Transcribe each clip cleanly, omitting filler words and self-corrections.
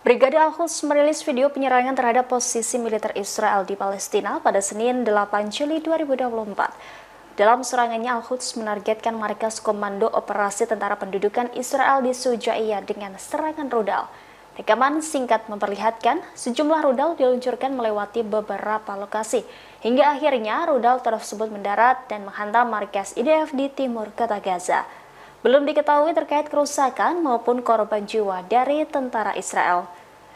Brigade Al-Quds merilis video penyerangan terhadap posisi militer Israel di Palestina pada Senin 8 Juli 2024. Dalam serangannya, Al-Quds menargetkan markas Komando Operasi Tentara Pendudukan Israel di Shujaiyah dengan serangan rudal. Rekaman singkat memperlihatkan sejumlah rudal diluncurkan melewati beberapa lokasi, hingga akhirnya rudal tersebut mendarat dan menghantam markas IDF di timur kota Gaza. Belum diketahui terkait kerusakan maupun korban jiwa dari tentara Israel.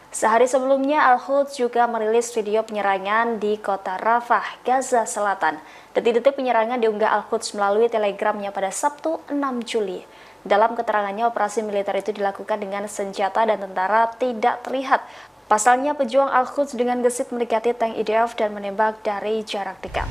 Sehari sebelumnya, Al-Quds juga merilis video penyerangan di kota Rafah, Gaza Selatan. Detik-detik penyerangan diunggah Al-Quds melalui telegramnya pada Sabtu 6 Juli. Dalam keterangannya, operasi militer itu dilakukan dengan senjata dan tentara tidak terlihat. Pasalnya, pejuang Al-Quds dengan gesit mendekati tank IDF dan menembak dari jarak dekat.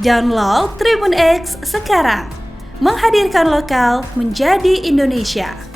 Download Tribun X sekarang, menghadirkan lokal menjadi Indonesia.